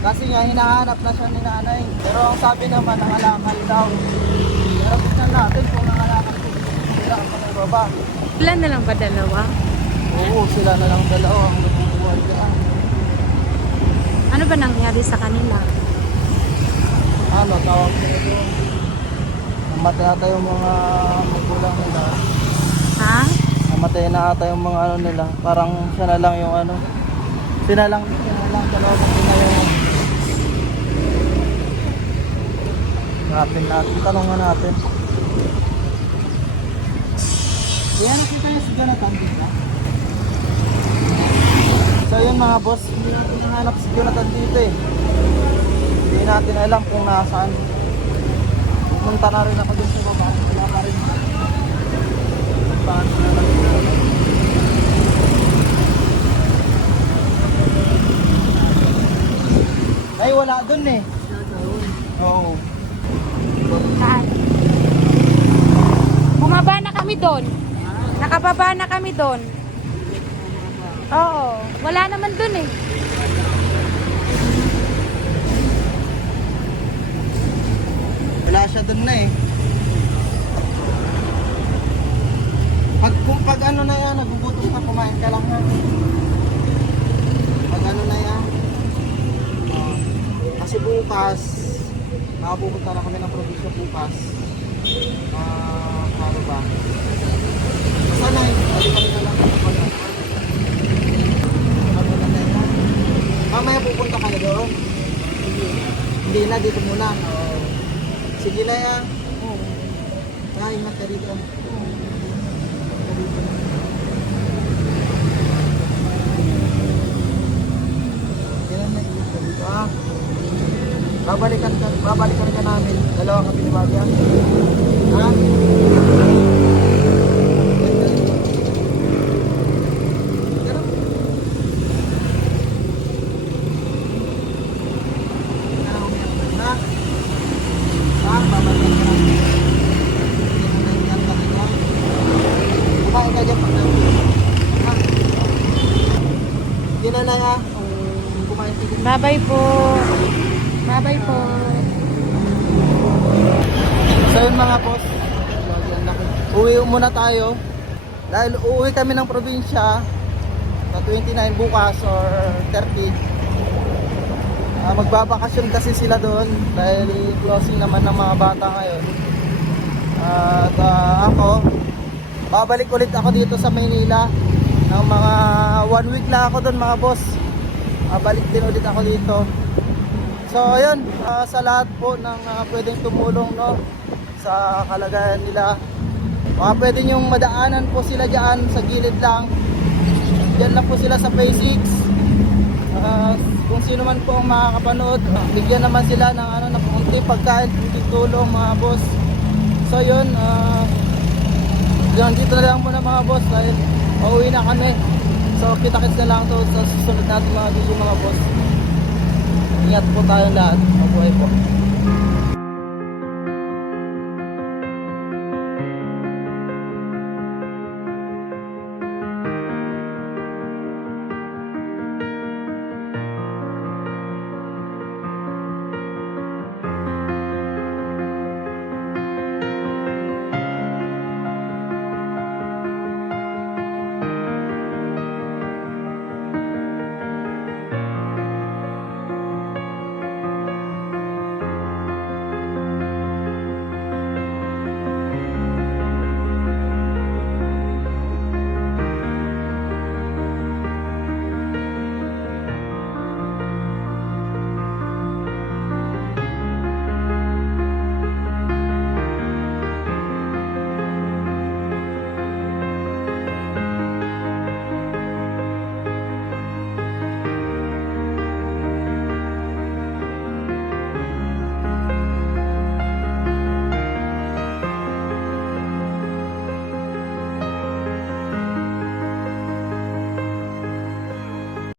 Kasi nga hinahanap na siya ni nanay. Pero ang sabi naman, nangalakal daw. Pero tignan natin kung nangalakal ko. Sila ang mga baba. Ilan na lang ba dalawa? Oo, sila na lang dalawa ang nabubuhay dyan. Ano ba nangyari sa kanila? Ano, tawag nila doon. Namatay ata yung mga magulang nila. Ha? Namatay na ata yung mga ano nila. Parang siya na lang yung ano. Sila lang, siya na lang dalawa kung sila yung Hanapin natin, tanongan natin. Yan, kita yung si Jonathan dito. So yun mga boss, hindi natin nahanap si Jonathan dito eh. Hindi natin alam kung nasaan. Pumunta na rin ako dun sa baba. Wala pa rin. Paano na lang? Ay, wala dun eh. Oo. Saan? Bumaba na kami doon. Nakababa na kami doon. Oo. Wala naman doon eh. Wala siya dun na eh. Pag, kung pag ano na yan, nagugutom ka, kumain ka lang ha. Pag ano na yan. ah, kasi bukas, nakapupunta na kami ng probinsya bukas. Ah, ano ba? Sana balikan na lang na. Mamaya pupunta kayo doon. Hindi na, dito muna. Sige na yan. Oo. Ah, ingat ka dito. Kailan na ingat ka dito ah. Babalikan ka, babalikan ka namin. Dalawa kami ni Bagya. Ha? Bye-bye po. Bye-bye po. So yun mga boss, uwi muna tayo. Dahil uuwi kami ng probinsya sa 29 bukas or 30. Ah, magbabakasyon kasi sila doon dahil closing naman ng mga bata ngayon. At ah, ako, babalik ulit ako dito sa Maynila ng mga one week lang ako doon mga boss. Babalik din ulit ako dito. So ayun, ah, sa lahat po ng ah, pwedeng tumulong no sa kalagayan nila. Mga pwede nyong madaanan po sila diyan sa gilid lang. Diyan lang po sila sa 6. Ah, kung sino man po ang makakapanood, bigyan naman sila ng ano na kunti pagkain, kunti tulong mga boss. So yun, ah yan, dito na lang muna mga boss dahil pauwi na kami. So kita-kits na lang to sa susunod natin mga video mga boss. Ingat po tayong lahat. Mabuhay po.